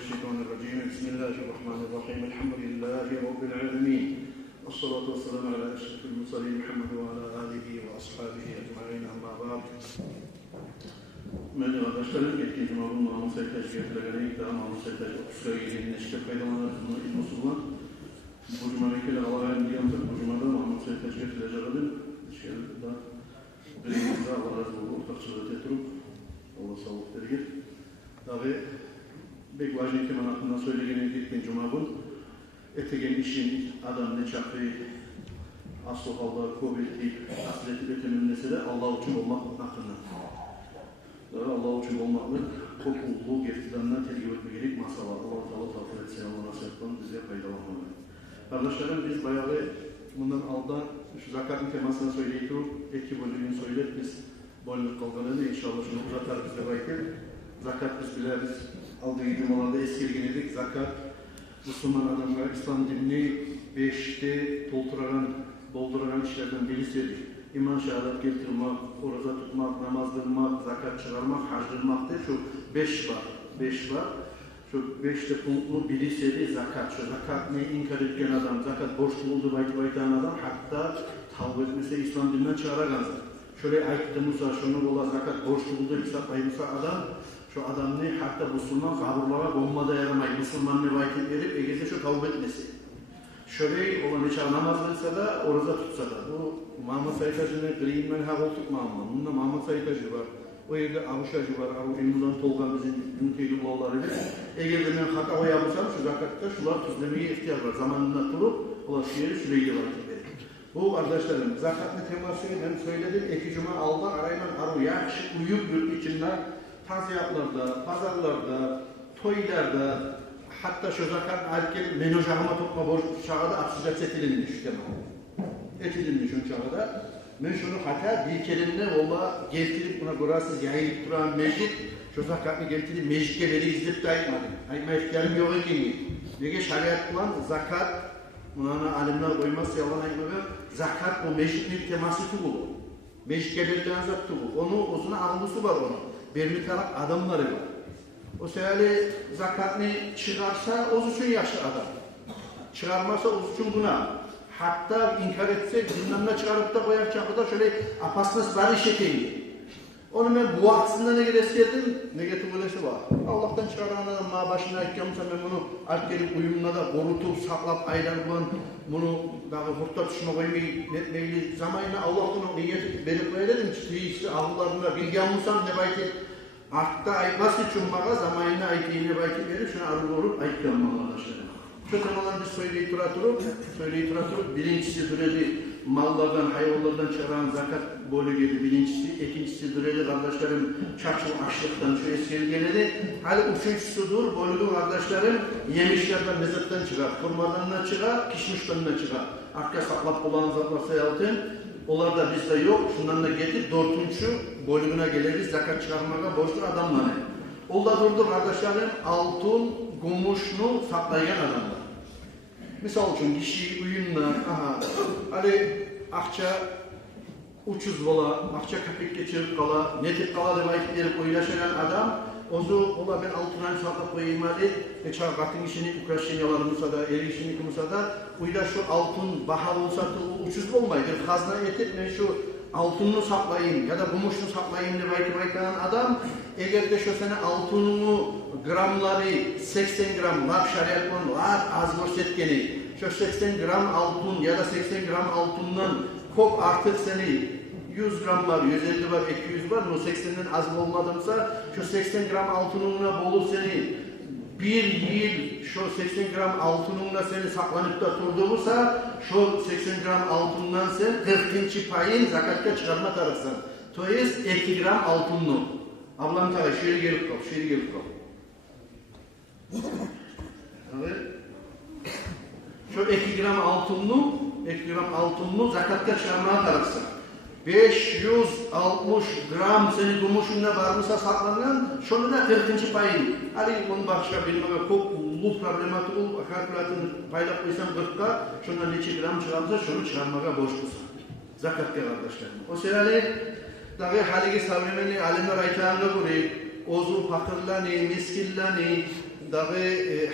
الشيطان الرجيم بسم الله الرحمن الرحيم الحمد لله رب العالمين والصلاة والسلام على أشرف المرسلين محمد وعلى آله وأصحابه أجمعين أما بعد. Merhaba arkadaşlarım, geçtiğim Cuma'nın Mahmut Said Teşkilatları'na ilk daha Mahmut Said Teşkilatları'nın işte faydalanırını ilmi sunulan bu Cuma vekili Allah'ın diyemdir. Bu Cuma'da Mahmut Said Teşkilatları'nın Teşkilatları'nda birinizde Allah razı oldu, ortakçılığı tetruk Allah sağlık verir. Tabi pek vajin teman hakkında söylediğini gittiğin Cuma gün etegen işin adam ne çakı asıl halda kuvvetli asleti betimlenmesi de Allah için olmak hakkında. Allah için olmaklık, topluluğu geftidandan tergib etme gerek masala. Allah Teala tavsiye etse, Allah nasipten bize faydalanmalı. Kardeşlerim, biz bayağı bundan aldan şu zakatın temasını söyleyip iki bölümünü söyleyip biz boynluk kalkanını inşallah şunu uzatar bize belki. Zakat biz biliriz, aldığı cumalarda eskirgin zakat, Müslüman adamlar İslam dinini 5'te dolduran işlerden birisidir. İman şehadet getirmek, oruza tutmak, namaz kılmak, zakat çıkarmak, hac kılmak değil, şu 5 var. Şu 5'te punktlu birisi zakat. Şu zakat ne inkar etken adam, zakat borçlu olduğu baytan adam, hatta tavuk etmese İslam dininden çıkaragansa. Şöyle ayıktı Musa, şunu ola zakat borçlu olduğu hesaplayırsa adam, şu adam ne hatta Müslüman kaburlara bombada yaramayı, Müslüman ne baytan verip, egeze şu tavuk etmesi. Şöyle olan hiç namaz kılsa da, oruza tutsa da. Bu Mahmut Said Hacı'nın kırıyım ben hava tutmamam. Bunda Mahmut Said Hacı var. O yerde Avuş Hacı var. Avu İmru'dan Tolgan bizim üniteyli oğullarıyla. Eğer de ben hata yapsam şu zakatta şular tüzlemeye ihtiyar var. Zamanında durup, ola şiiri süreyle var. Bu arkadaşlarım, zakatlı temasını ben söyledim. Eki cuma aldı arayla aru yakşı uyup yurt içinde taziyatlarda, pazarlarda, toylarda, hatta şu zakat alken menojağıma topma borç çağda apsıcak etilinmiş tamam. Etilinmiş o çağda. Ben şunu hatta bir kelimle ola getirip buna burasız yayılıp duran meclis şu zakatını getirip mecliskeleri izleyip de aytmadım. Aytma ihtiyarım yok ekin. Nege şariat bulan zakat buna alimler koymazsa yalan aytmadı. Zakat o meclisin teması tuğulu. Mecliskelerden zat tuğulu. Onu uzun ağlısı var onun. Bir taraf adamları var. O sebeple zakatını çıkarsa o için yaşlı adam. Çıkarmazsa o için buna. Hatta inkar etse zindanına çıkarıp da koyar çapıda şöyle apaslas bari şekeri. Onu ben bu aksında ne gerekirdim? Negatif öylesi var. Allah'tan çıkaran adam başına ayıkyamışsa ben bunu alp gelip uyumuna da korutup saklap aylarılan bunu daha hurtta tuşuna koymayı netmeyli zamanla Allah'tan niyeti verip verelim. İşte ağlarında bilgi almışsam ne belki artta ayıkması için bana zamanına ayıklayını belki verip şuna arılı olup ayıklanmalı arkadaşlar. Şu temaları biz söyleyip durup birincisi süreli mallardan, hayvanlardan çıkaran zakat bölgesi birincisi, ikincisi süreli kardeşlerim çarçıl açlıktan şu esirgeleri, hali üçüncüsüdür bölgü kardeşlerim yemişlerden, mezattan çıkar, kurmadan çıkar, kişmişten çıkar. Arka saklap kulağınız atlarsa yaltın, onlar da bizde yok, şundan da getir, dördüncü bölümüne geliriz, zakat çıkarmaya borçlu adamlar. O da durdu kardeşlerim, altın, gümüşünü saklayan adamlar. Misal için kişi uyumla, hani akça uçuz bola, akça kapik geçirip kala, netip kala da vakit verip o yaşayan adam, ola ben altına saklayıp koyayım hadi, çağ katın işini, ukraşinyalarımızsa da, eri işini kımsa da, uyda şu altın bahar olsa da uçuz olmaydı. Hazna etip ben şu altınını saklayayım ya da gümüşünü saklayayım diye baykanan adam, eğer de şu sene altınını gramları 80 gram laf şariatından laf az görsetkeni, şu 80 gram altın ya da 80 gram altından kop artık seni 100 gram var, 150 var, 200 var, o 80'den az olmadımsa şu 80 gram altınına bolu seni bir yıl şu 80 gram altınına seni saklanıp da durduğumuzsa şu 80 gram altından sen 40. payın zakatta çıkarma tarafsan. Toyes 2 gram altınlı. Ablam tabi şöyle gelip kal. Evet. Şu 2 gram altınlı zakatta çıkarmaya tarafsan. 560 gram seni gümüşünde varmışsa saklanan, şunu da 40. payın. Hadi onu başka bilmeme çok ulu problematı olup, kalkülatını paylaşıp koysam 40'a, şundan neçe gram çıkarmışsa şunu çıkarmaya borçlusun. Zakatta kardeşlerim. O sebeple, tabi haligi savrimeni alimler aytağında burayı, ozu fakirlani, miskillani, dağı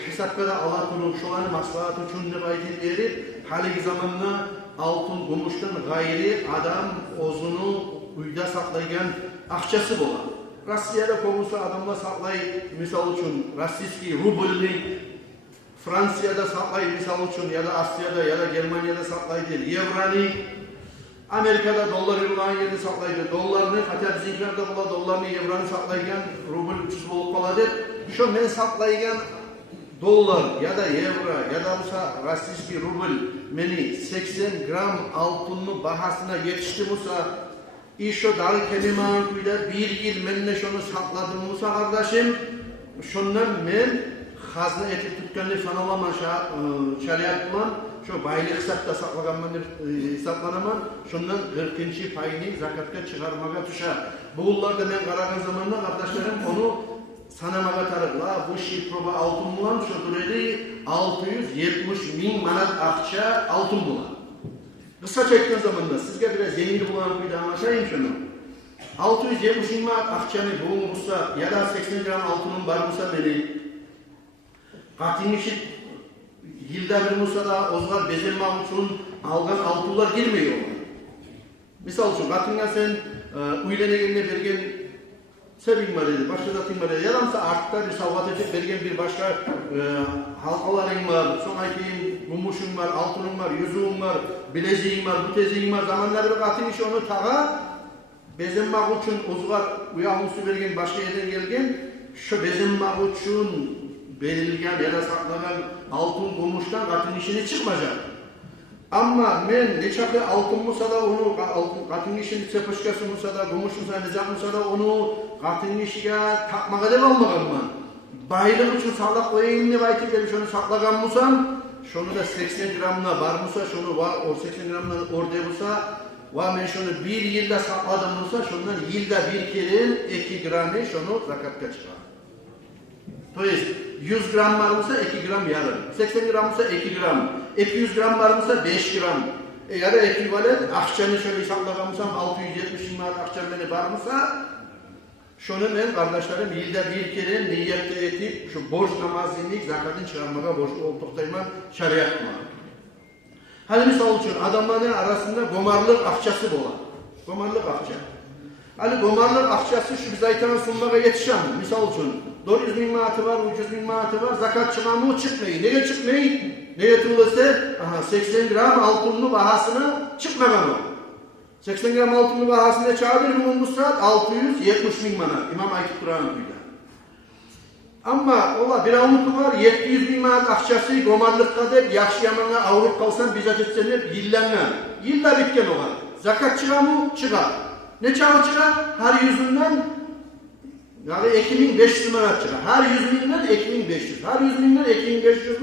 hesapka da ala turup şolanı maslahat üçün ne baytin verip haligi zamanla altın gumuştan gayri adam ozunu uyda saklaygan akçası bola. Rossiyada konusu adamla saklay misal üçün Rossiyski rubelni Fransiyada saklay misal üçün ya da Asya'da ya da Germanya'da saklaydı. Evrani Amerika'da dolar yıllan yerde saklaydı. Dolarını hatta bizimkilerde bola dolarını evrani saklaygan rubel ucuz bolup kaladı. Şu men saklaygan dolar ya da euro ya da Musa Rossiyski rubel meni 80 gram altının bahasına yetişti Musa. İşo dal keliman kuyda bir yıl menne şunu sakladım Musa kardeşim. Şundan men hazne etip tutkanını sanalaman şariat bulan şu baylık hesapta saklaganman hesaplanaman şundan 40. payını zakatka çıkarmaga tuşa. Buğullarda men karagan zamanla kardeşlerim onu sanamaga tarıp la bu şi proba altın bulan şu dureli 670.000 manat akça altın bulan. Kısa çektiğin zamanda sizge biraz yeni bulan bir de anlaşayım şunu. 670.000 manat akçanı buğun bulsa ya da 80 gram altının var bulsa beni katin işi yılda bir bulsa da ozgar bezenmek için algan altınlar girmiyor. Misal için katinga sen uylenegeline bergen sebin var dedi, başka zatın var dedi. Yalansa artta bir salvat edip bergen bir başka halkaların var, son aytayım gumuşun var, altının var, yüzüğün var, bileziğin var, buteziğin var. Zamanları bir katin işi onu tağa bezenmek için ozgar uyağımsı bergen başka yerden gelgen şu bezenmek için belirgen ya da saklanan altın gumuştan katin işini çıkmayacak. Ama men neçakı altın musa da onu katin işini sepışkası musa da gumuş musa necak musa da onu katin işine takmaga dep almagan man. Baylık için saklap koyayım ne baytı demiş onu saklagan musam şunu da 80 gramla var musa şunu var o 80 gramla orada musa va men şunu bir yılda sakladım musa şundan yılda bir kere 2 gramı şunu zakatka çıkar. To jest 100 gram var mısa 2 gram yarım. 80 gram mısa 2 gram. 200 gram var mısa 5 gram. Ya da ekvivalent akçanı şöyle saklamışsam 670 manat akçam beni var mısa şunu ben kardeşlerim yılda bir kere niyette etip şu borç namazını zakatın çıkarmaya borçlu olduklarıma şeriat var. Hani misal için adamların arasında gomarlık akçası bola. Gomarlık akça. Hani gomarlık akçası şu biz aytana sunmaya yetişen misal için 400.000 manatı var, 300.000 manatı var, zakat çıkmamı çıkmayı. Neye çıkmayı? Neye tuğlası? 80 gram altınlı bahasına çıkmagan o. 80 gram altınlı bahasına çağırır mı bu saat? 670.000 manat. İmam Aykut Kur'an duydu. Ama ola bir avlutu var, 700.000 manat akçası gomarlıkta deyip, yaxşı yamana avrup kalsan bizzat etsenler yıllanlar. Yılda bitken ola. Zakat çıkar mı? Çıkar. Ne çağı çıkar? Her yüzünden yani 2.500 manat çıkar. Her 100.000'den 2.500. Her 100.000'den 2.500'ü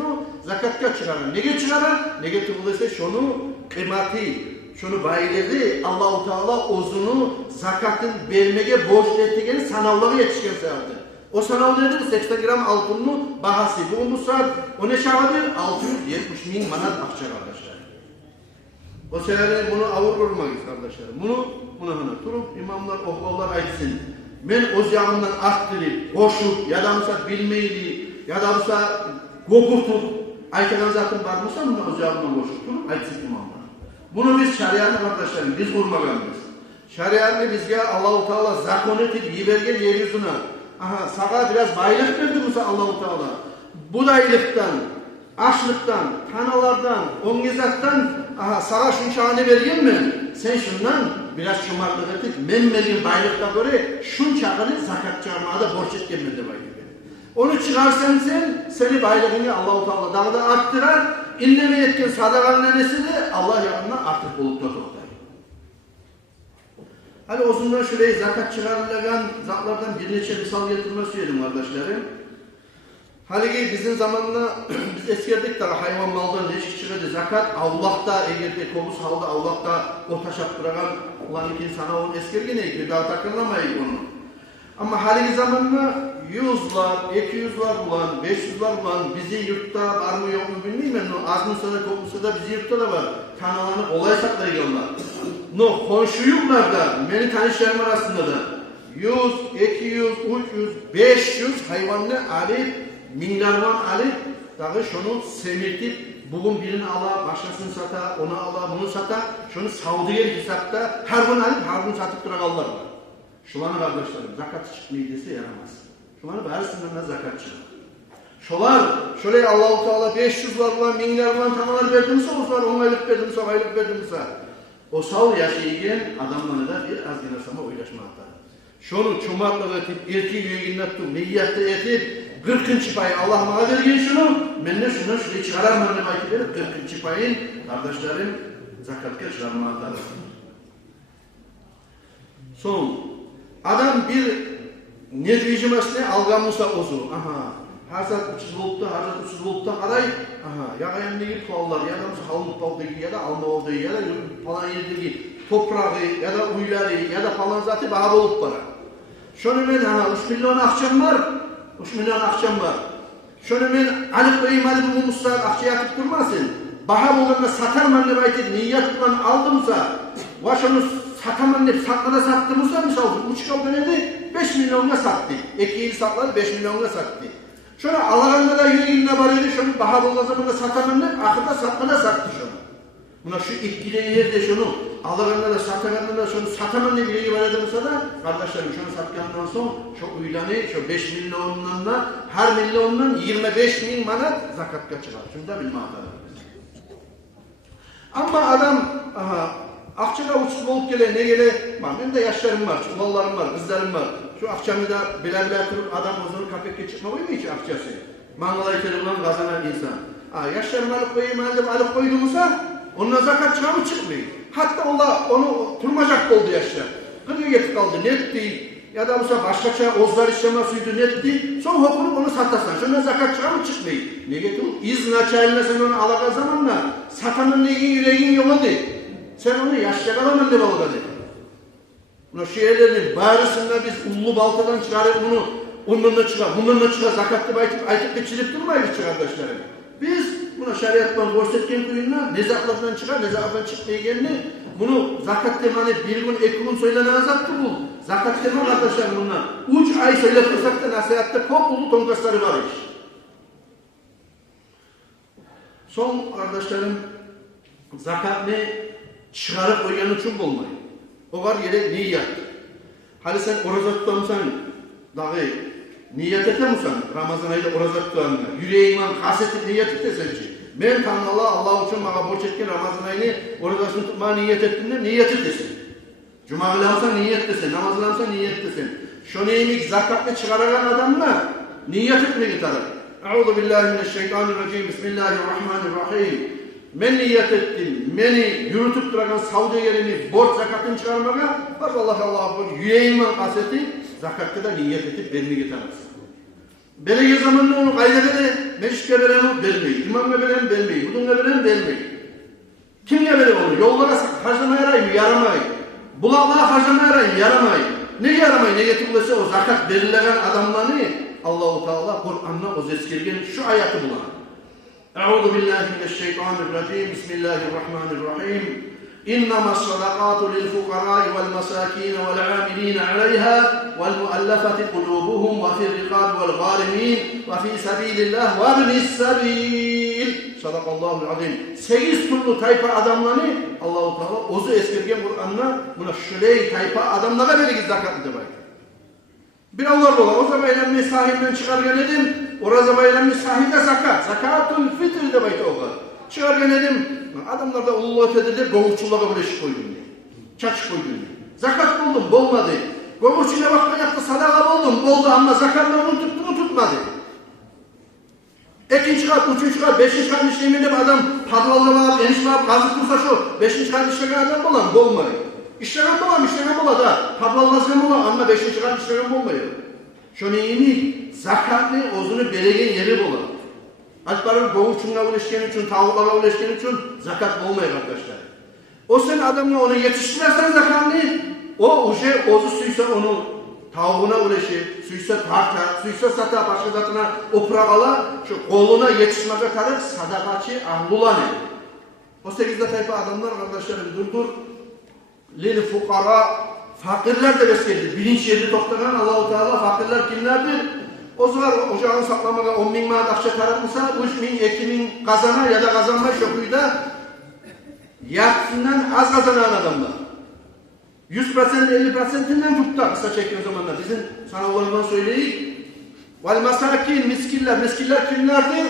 zakatka çıkarır. Nege çıkarır? Nege tuğulese şunu kıymeti, şunu bayiledi. Allah-u Teala ozunu zakatın vermeye borç ettiğini sanavları yetişken sayardı. O sanav nedir? 80 gram altının bahası. Bu saat o ne şahıdır? 670.000 manat akça kardeşler. O sebeple bunu avur vurmayız kardeşlerim. Bunu hana turup imamlar, okullar aytsın. Men o yanından arttırıp, koşup, ya da mesela bilmeyli, ya da mesela kokurtup, aytagan zatın var mısa mı o yanından koşup turup aytsın imamlar. Bunu biz şeriatı kardeşlerim, biz kurmaganız. Şeriatı bizge Allah-u Teala zakon etip yibergen yeryüzüne. Aha, sana biraz baylık verdi mısa Allah-u Teala. Budaylıktan, açlıktan, kanalardan, ongezattan, aha, sana şunçağını vergen mi? Sen şundan biraz şımarlık etip, menmelin baylıkta göre şunçağını zakat çağırmada borç etkenmen de baylık. Onu çıkarsan seni baylığını Allah-u Teala daha da arttırar, inleme etken sadakanın nenesi de Allah yanına artık bulup da toklar. Hani ozundan şuraya zakat çıkarılan zatlardan bir neçe misal getirme söyledim kardeşlerim. Haligi bizim zamanla biz eskerdik de hayvan maldan neşik çıkıyordu. Zakat Allah'ta eğer komuz halda Allah'ta o taşap bırakan olan iki sana onu eskergene bir daha takırlamayız onu. Ama haligi zamanla 100'lar, 200'lar bulan, 500'lar bulan bizi yurtta var mı yok mu bilmeyeyim ben. Azmın sana kopmusa da bizi yurtta da var. Kanalanı kolay saklayıyorlar. No, komşuyumlarda, beni tanışlarım arasında da 100, 200, 300, 500 hayvanını alıp mingarman alıp dağı şunu semirtip bugün birini ala, başkasını sata, onu ala, bunu sata, şunu savdiyer hesapta her gün alıp her gün satıp durağallar var. Şulanı kardeşlerim, zakat çıkmayı dese yaramaz. Şulanı her sınırına zakat çıkar. Şolar, şöyle Allah-u Teala 500 var ulan, 1000'ler ulan tamalar verdimse, o var 10 aylık verdimse, aylık verdimse. O sağ yaşayken adamlarına da bir az yinasama oylaşma atar. Şunu çomartlık etip, erkeği yüğünlattım, niyyatta etip, 40. payı Allah bana vergen şunu, ben de şunu şurayı çıkaramam ne belki verip, 40. payın kardeşlerim zakatka çıkarma atar. Son, adam bir nedvicimesine alganmışsa ozu. Aha. Hazrat 300 voltta, Hazrat 300 voltta qaray, ya ayandagi puallar, ya da halmıqdagi, ya da almavdagi, ya da falan yerdagi toprağı, ya da uylari, ya da falan zatı bahar olup bara. Şunu men 3 milyon akçam var, 3 milyon akçam var. Şunu men alıp koyayım, alıp bulmuşsa akça yatıp durmasın. Bahar olanda satarman ne baytı, niyyatından aldımsa, va şunu sataman ne saklada sattımsa, misal 3 kaldı neydi? 5 milyonga sattı. 2 yıl sakladı, 5 milyonga sattı. Şöyle alaganda da yüreğinde barıydı, şunu bahar olan zamanında satanınlar, ahırda satmada sattı şunu. Buna şu ikili yerde şunu, alaganda da satanında da şunu satamın ne bileği var edilse da, kardeşlerim şunu satkandan sonra, şu uylanı, şu 5 milyonundan da, her milyonundan 25.000 manat zakatka çıkar. Şunu da bilme atarım. Ama adam, akçada uçsuz olup gele, ne gele, benim de yaşlarım var, çuvallarım var, kızlarım var. Şu akşamı da bile turup adam ozunu kapekke çıkmıyor mu hiç akçası? Mangala iterimden kazanan insan. Yaşlarım alıp koyayım, alıp koyduğumuzda onunla zakat çıkar mı çıkmıyor? Hatta onu turmacak oldu yaşlar. 40 yetip kaldı, net değil. Ya da bu sefer başka ozlar işlemasıydı, net değil. Son hokunup onu satarsan, şuna zakat çıkar mı çıkmıyor? Ne getirip? İzna çayına sen onu alaka zamanla satanın neyin yüreğin yolu değil. Sen onu yaşça kalamın ne balık hadi. Buna şehirlerin bağrısında biz ullu baltadan çıkarıp bunu ondan çıkar, bundan çıkar, zakatlı aytıp geçirip durmayız kardeşlerim. Biz buna şeriattan borsetken kuyunla nezaklardan çıkar, nezaklardan çıkmayı bunu zakat temani bir gün ekulun söylenen azattı bu. Zakat temani arkadaşlar bunlar. 3 ay söyletirsak da nasihatta çok ulu tonkasları var iş. Son kardeşlerim, zakat ne? Çıkarıp koyganı çok olmayı. O var gerek niyyat. Hadi sen oruç tutamsan, dağı niyet etemsen, Ramazan ayında oruç tutanına, yüreğinden kasetip niyet etesen ki, ben Tanrı'la Allah için bana borç etken Ramazan ayını oruç tutmaya niyet ettiğinde niyet etesin. Cuma günü alsan niyet etsin, namazını alsan niyet etsin. Şu neyimik zakatlı çıkararan adamlar niyet etmeye gitarır. Euzubillahimineşşeytanirracim. Bismillahirrahmanirrahim. Men niyet ettim, beni yürütüp duran savcı yerini borç zakatını çıkarmaya, bak Allah yüreğimden kaseti zakatta da niyet edip belini getirmez. Belege zamanında onu kaydedene, meşke veren vermeyi, imamla veren vermeyi, budunla veren vermeyi. Kimle verir onu? Yollara harcamaya yarayım, yaramayın. Bulaklara harcamaya yarayım, yaramayın. Ne yaramayın, ne getirirse o zakat verilen adamlarını Allah-u Teala Kur'an'la o zeskirgen şu ayeti bulan. أعوذ بالله من الشيطان الرجيم بسم الله الرحمن الرحيم إنما الصدقات للفقراء والمساكين والعاملين عليها والمؤلفة قلوبهم وفي الرقاب والغارمين وفي سبيل الله وابن السبيل صدق الله العظيم 8 türlü tayfa adamlarını Allah-u Teala ozu eskirgen Kur'an'la buna şöyle tayfa adamlara verir zakat demek. Bir Allah dolar. O zaman eylemli sahibinden çıkarken edim. Orada eylemli sahibi zakat. Zakatun fitr demek o kadar. Çıkarken edim. Adamlar da ulullah edirler. Govurçuluğa böyle iş koydum diye. Çaç koydum diye. Zakat buldum. Bolmadı. Govurçuyla bakma yaptı. Sadaka buldum. Boldu ama zakatla onu tuttu mu tutmadı. İkinci kat, üçüncü kat, beşinci kat işleminde adam parmalı var, eniş var, kazık kursa şu. Beşinci kat işleyen adam bulan. Bolmadı. İşleyen bula da tablalmasın bula ama 5. kat işleyen bulmuyor. Şunu iyi zakatlı ozunu belegen yeri bula. Alpların boğuçunla ulaşken için, tavuklarla ulaşken için zakat bulmuyor arkadaşlar. O sen adamla onu yetiştirersen zakatlı, o ozu suysa onu tavuğuna ulaşır, suysa tartar, suysa satar, başka zatına oprağala, şu koluna yetişmeye kadar sadakaçı ahlulanır. O 8'de tayfa adamlar arkadaşlarım durdur. Lil fukara fakirler de beslenir. Bilinç yeri toplanan Allah-u Teala fakirler kimlerdir? O zaman ocağın saklamaga 10.000 manat akça taratmışsa 3.000, 2.000 kazana ya da kazanma şokuyla yarısından az kazanan adamlar. 100%, 50%'inden tuttu kısa çekiyor zamanlar. Bizim sanavlarından söyleyeyim. Vel masakin, miskinler kimlerdir?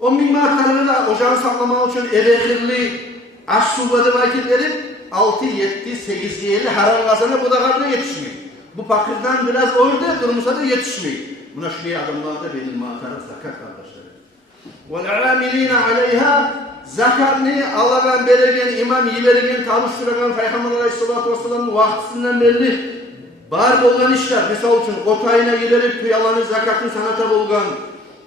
10.000 manatlarını da ocağın saklamağı için evekirli, aş subadı vakit verip 6, 7, 8 diyeli haram kazanıp bu da kadar yetişmiyor. Bu fakirden biraz orada durmuşsa da yetişmiyor. Buna şuraya adamlarda benim mantarı zakat kardeşlerim. وَالْعَامِلِينَ عَلَيْهَا zakatını Allah'tan belirgen, imam iyi belirgen, tavuşturagan Peygamber Aleyhisselatü Vesselam'ın vaktisinden belli bar bolgan işler. Mesela için otayına giderip piyalanı zakatın sanata bolgan,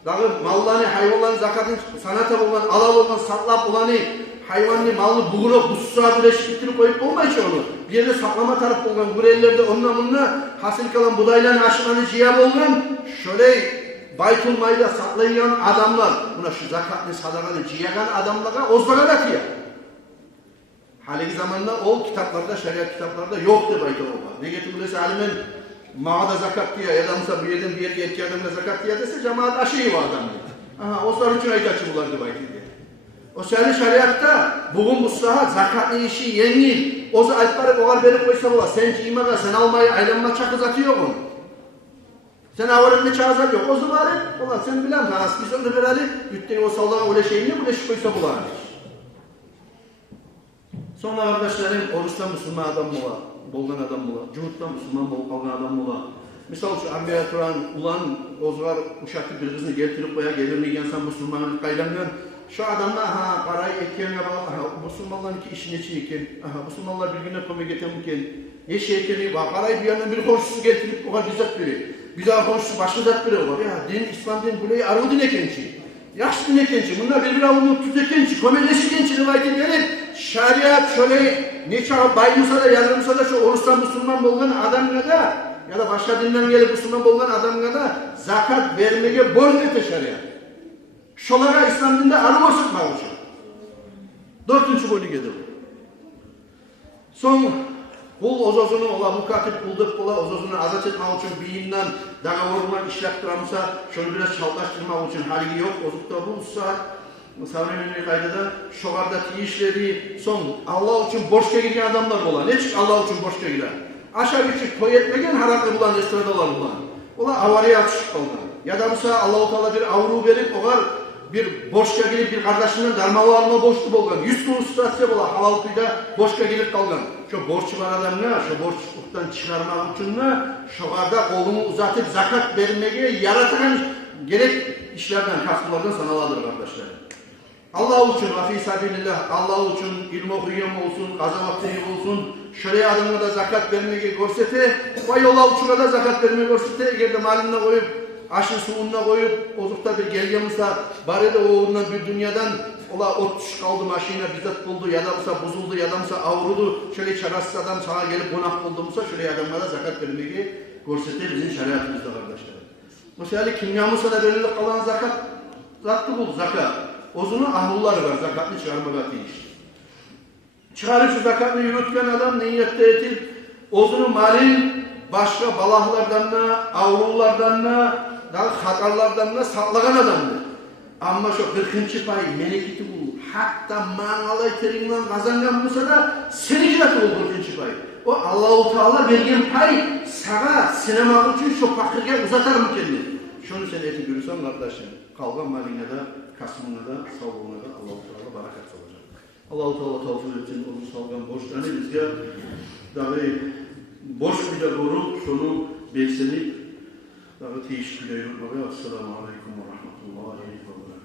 dağı mallarını, hayvanların zakatın sanata bolgan, ala bolgan, saklap olanı, hayvanlı, mallı, buğurup, bussuğa bileşiktirip koyup olmayı onu. Bir yerde saklama taraf bolgan, bu ellerde onunla bununla hasil kalan budayların aşılanı ciyab olgan, şöyle Baytul Mal'da saklayan adamlar, buna şu zakatını, sadakanı ciyagan adamlara ozbaga atıyor. Haliki zamanda o kitaplarda, şeriat kitaplarda yoktu Baytul Mal'da. Ne getirilirse alimin mağada zakat diye, ya da mesela bir yerden bir yere etki adamına zakat diye dese cemaat aşıyı var adamı. Aha, o zaman için ayet açıbılardı Baytul diye. O şeriatta bugün bu saha zakatlı işi yengil. O zaman ayetleri oğar verip koysa bola. Sen cimaga, sen almayı aylanma çakız atıyor mu? Sen avarın ne çağızar yok. O zaman ulan sen bilen mi? Biz onu verali bütteyi o sallağa öyle şeyini bu leşik koysa bularmış. Sonra arkadaşlarım oruçtan Müslüman adam mola, bolgan adam mola, cumhurttan Müslüman bolgan adam mola. Misal şu Ambiya Turan ulan o zaman uşaklı bir kızını getirip koya gelirmeyken sen Müslümanlık kaylangan. Şu adamlar ha parayı ekene bak, Müslümanların ki işin için eken, Müslümanlar bir güne kome getirmişken, eşi ekeni bak, parayı bir yandan bir komşusu getirip o kadar bizzat biri. Bir daha komşusu başka zat biri var ya, din, İslam din, burayı arı din ekençi. Yaş din ekençi, bunlar birbiri alınıp tuz ekençi, komeleşi ekençi rivayet verin. Şeriat şöyle, ne çağı bayımsa da yazılmışsa da şu oruçtan Müslüman bolgan adamına da, ya da başka dinden gelip Müslüman bolgan adamına da zakat vermeye borç ete şeriat. Şolara İslam dinde arı boşluk var. 4. bölü gelir. Son kul ozozunu ola mukatip kulduk ola ozozunu azat etmek için beyimden dağa vurmak işlep duramsa şunu biraz çaldaştırmak için hali yok. Ozukta bu saat Savremenli kaydada şogarda tiyişleri son Allah için borçka giren adamlar ola. Ne çık Allah için borçka giren? Aşağı bir çık toy etmegen haraklı bulan restorada olan bulan. Ola avariye atışık kaldı. Ya da mesela Allah-u Teala bir avru verip olar bir borçka gelip bir kardeşinden darmağı alma borçlu bolgan. 100 kuruş tutatsa bola halal kuyda borçka gelip kalgan. Şu borçlu var adamına, şu borçluktan çıkarmak için şogarda kolunu uzatıp zakat vermeye yaratan gerek işlerden, kasımlardan sanalardır kardeşler. Allah için, afisabilillah, Allah için ilm okuyum olsun, kazavatçıyım olsun, şuraya adamına da zakat vermeye görsete, o yola uçuna da zakat vermeye görsete, eğer de malına koyup, aşın suğununa koyup, ozukta bir gelgemizsa, bari de oğlundan bir dünyadan, ola ot tuş kaldı maşine bizzat buldu, ya da bozuldu, ya da avrudu, şöyle çarasız adam sana gelip konak buldumsa, şuraya adamlara zakat vermeye görsete bizim şeriatımızda kardeşler. O şöyle kimyamızsa da belirli kalan zakat, zattı bul, zakat. Ozunu ahlulları var, zakatlı çıkarmaga değil. Çıkarıp şu zakatlı yürütken adam niyette etip, ozunu malin başka balahlardan da, avrulardan da, hatarlardan da saklagan adamdır. Ama şu 40. pay, meleketi bu, hatta manalay terimden kazangan bulsa da, seninki de bu 40. pay. O Allah-u Teala vergen pay, sana sinema için şu fakirge uzatar mı kendini? Şunu sen eti görürsen kardeşim, kalgan maline de, kasımına da, sağlığına da Allah-u Teala barakat salacak. Allah-u Teala tavsiye için onu salgan borçlarını bizge dahi borç bile doğru şunu belsenip dahi teşkil ediyor. Esselamu Aleyküm ve Rahmetullahi ve Berekatuhu.